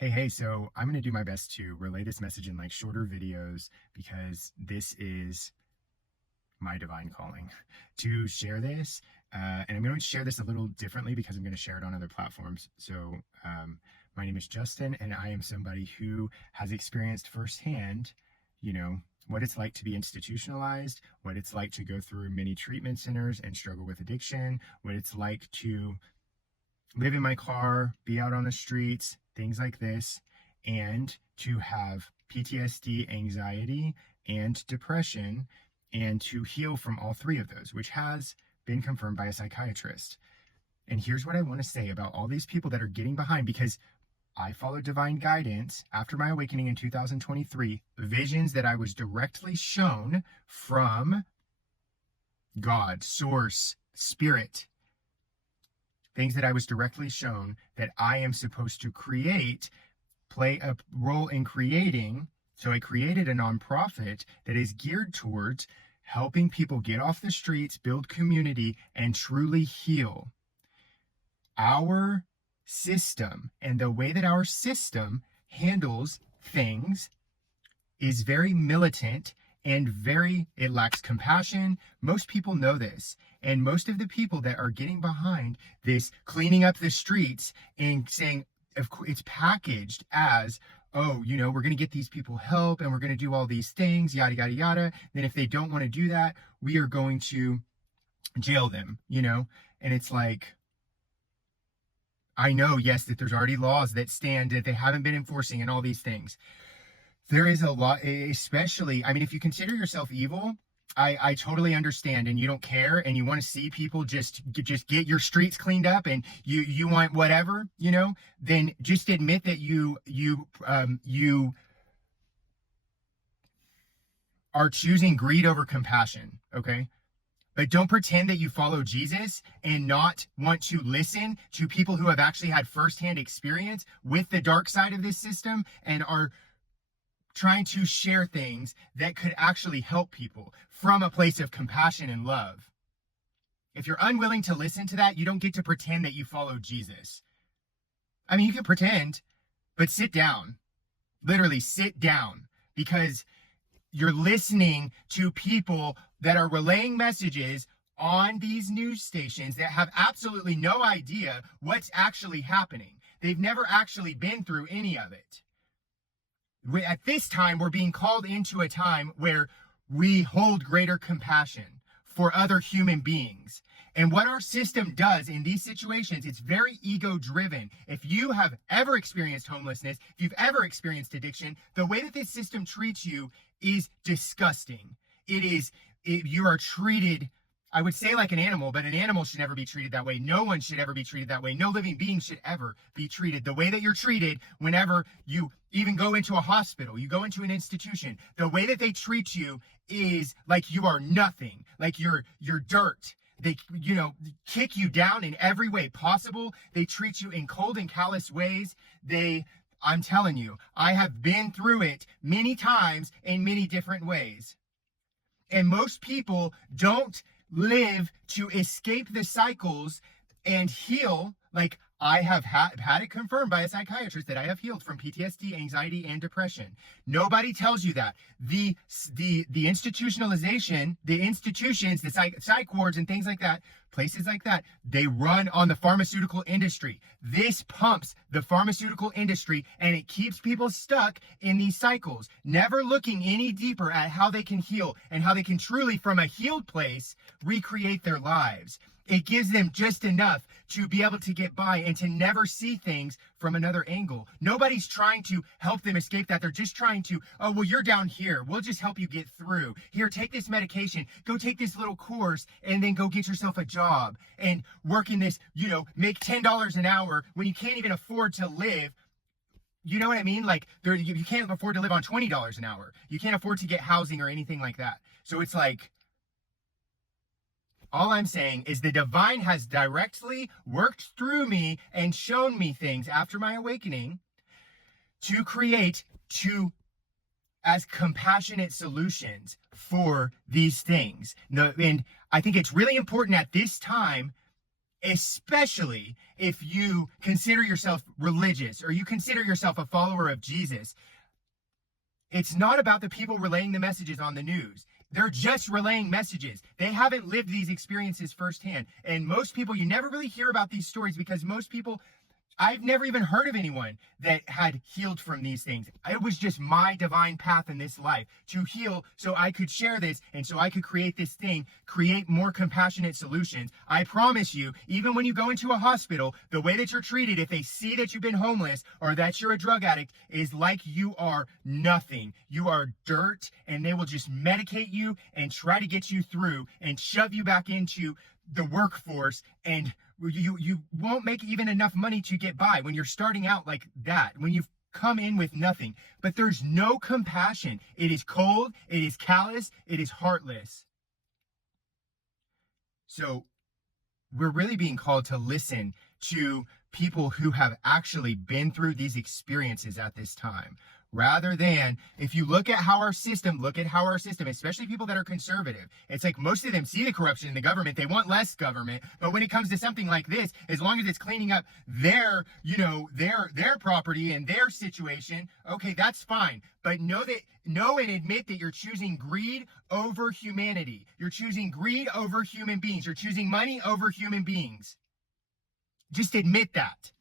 Hey, so I'm going to do my best to relay this message in like shorter videos because this is my divine calling to share this. And I'm going to share this a little differently because I'm going to share it on other platforms. So, my name is Justin, and I am somebody who has experienced firsthand, what it's like to be institutionalized, what it's like to go through many treatment centers and struggle with addiction, what it's like to live in my car, be out on the streets, things like this, and to have PTSD, anxiety, and depression, and to heal from all three of those, which has been confirmed by a psychiatrist. And here's what I want to say about all these people that are getting behind, because I followed divine guidance after my awakening in 2023, visions that I was directly shown from God, source, spirit, things that I was directly shown that I am supposed to create, play a role in creating. So I created a nonprofit that is geared towards helping people get off the streets, build community, and truly heal. Our system and the way that our system handles things is very militant and it lacks compassion. Most people know this. And most of the people that are getting behind this cleaning up the streets and saying, it's packaged as, oh, we're going to get these people help and we're going to do all these things, yada, yada, yada. Then if they don't want to do that, we are going to jail them, And it's like, I know, yes, that there's already laws that stand that they haven't been enforcing and all these things. There is a lot, especially, if you consider yourself evil, I totally understand, and you don't care, and you want to see people just get your streets cleaned up, and you want whatever, then just admit that you are choosing greed over compassion, okay? But don't pretend that you follow Jesus and not want to listen to people who have actually had firsthand experience with the dark side of this system and are trying to share things that could actually help people from a place of compassion and love. If you're unwilling to listen to that, you don't get to pretend that you follow Jesus. You can pretend, but sit down. Literally sit down, because you're listening to people that are relaying messages on these news stations that have absolutely no idea what's actually happening. They've never actually been through any of it. At this time, we're being called into a time where we hold greater compassion for other human beings. And what our system does in these situations, it's very ego-driven. If you have ever experienced homelessness, if you've ever experienced addiction, the way that this system treats you is disgusting. You are treated, I would say, like an animal, but an animal should never be treated that way. No one should ever be treated that way. No living being should ever be treated the way that you're treated whenever you even go into a hospital, you go into an institution. The way that they treat you is like you are nothing, like you're dirt. They, kick you down in every way possible. They treat you in cold and callous ways. I'm telling you, I have been through it many times in many different ways. And most people don't live to escape the cycles and heal. Like, I have had it confirmed by a psychiatrist that I have healed from PTSD, anxiety, and depression. Nobody tells you that. The institutionalization, the institutions, the psych wards and things like that, places like that, they run on the pharmaceutical industry. This pumps the pharmaceutical industry, and it keeps people stuck in these cycles, never looking any deeper at how they can heal and how they can truly, from a healed place, recreate their lives. It gives them just enough to be able to get by and to never see things from another angle. Nobody's trying to help them escape that. They're just trying to, oh, well, you're down here. We'll just help you get through. Here, take this medication. Go take this little course and then go get yourself a job and work in this, make $10 an hour when you can't even afford to live. You know what I mean? Like, you can't afford to live on $20 an hour. You can't afford to get housing or anything like that. So it's like, all I'm saying is the divine has directly worked through me and shown me things after my awakening to create as compassionate solutions for these things. And I think it's really important at this time especially if you consider yourself religious or you consider yourself a follower of Jesus. It's not about the people relaying the messages on the news. They're just relaying messages. They haven't lived these experiences firsthand. And most people, you never really hear about these stories because most people, I've never even heard of anyone that had healed from these things. It was just my divine path in this life to heal so I could share this and so I could create this thing, create more compassionate solutions. I promise you, even when you go into a hospital, the way that you're treated, if they see that you've been homeless or that you're a drug addict, is like you are nothing. You are dirt, and they will just medicate you and try to get you through and shove you back into the workforce, and you won't make even enough money to get by when you're starting out like that, when you've come in with nothing. But there's no compassion. It is cold, it is callous, it is heartless. So we're really being called to listen to people who have actually been through these experiences at this time. Rather than, if you look at how our system, especially people that are conservative, it's like most of them see the corruption in the government. They want less government. But when it comes to something like this, as long as it's cleaning up their property and their situation, okay, that's fine. But know and admit that you're choosing greed over humanity. You're choosing greed over human beings. You're choosing money over human beings. Just admit that.